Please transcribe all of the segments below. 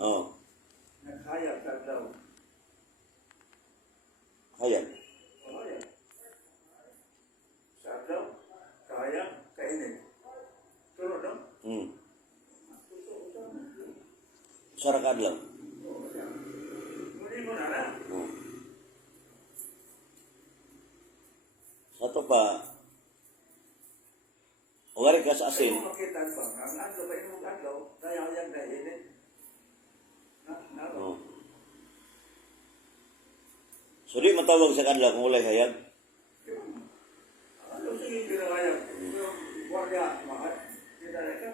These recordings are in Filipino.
Oo. Naghayag ka daw. Hayag. Hayag. Sa daw, kaya kainin. Pero daw, Sarang adlaw. muli mo na na. Oo. Sa to pa, wala ka sa asin. Kaya mo makita pa, ang adlaw ba yung adlaw, kaya na init. Oo. So di matawag sa kadlaw kung walay hayag. Ano sige kinakaya? Warga, mahal. Kinakaya.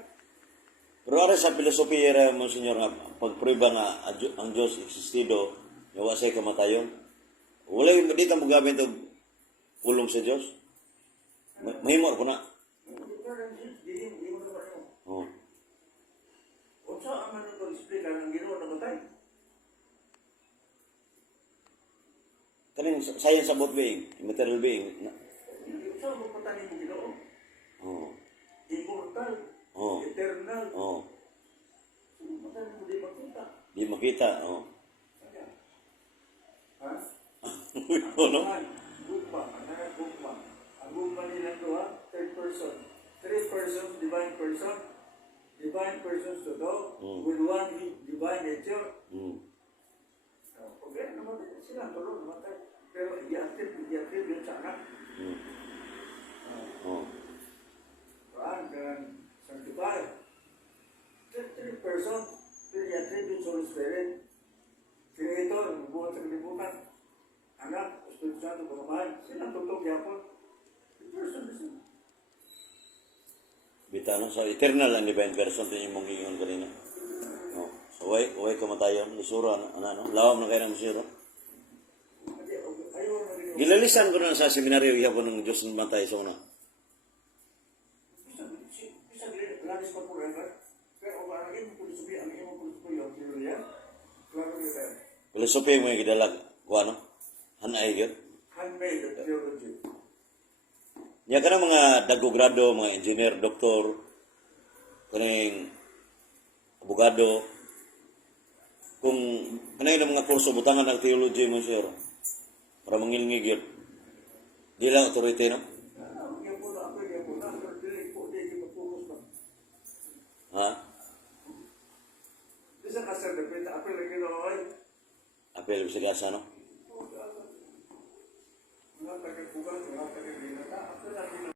Pero ara sa filosofiya mo, senyor, nga pagprueba nga ang Diyos existido, nga wa say kamatayon. Wala yung di ta mo gamit og pulong sa Diyos. Mahimo ko na. Oh. Kung saan man ito explain ng Ginoo na batay? Kaning science about being, material being. Kung saan mo patanin ng Ginoo? Oh. Immortal. Oh. Eternal. Oh. Saan mo patanin mo di makita? Di makita, oh. Ha? Ano? Gugma. Gugma. Ang gugma nila ito ha? Third person. Three persons, divine person. Divine persons to go. With one divine nature. Okay, namatay sila. Tulog, namatay. Pero i-active yun sa anak. Oh. Quran dan sanctify. Three person. Pero i-active yun sa Holy Spirit. Creator, bubuhat sa kalibutan. Anak, Espiritu Santo, Pangamahan. Sila tutok yapon. The person is it. Bitano sa eternal and divine person din yung mong ingon kanina. Oh. So way kamatayon, lisura ano, lawam na kayo ng musiro. Gilalisan ko na sa seminaryo ihapon ng Diyos ng matay sa una. Bisa gratis pa po rin. Pero ang imong pulisopi, ang imong pulisopi yung teorya. Klaro nyo tayo. Filosofi mo yung gidalag, kung ano? Hanay yun. Handmade theology. Yan ka na mga dagogrado, mga engineer, doktor, kaning abogado. Kung ano yung mga kurso, butangan ng theology mo siya, para mangilngig yun. Di lang authority, no? Yung po na ako, yung po na. Pero dili po, di mag-focus ba? Ha? Bisa ka sir, depende. Ako lagi na ay. Apel sa gasa, no?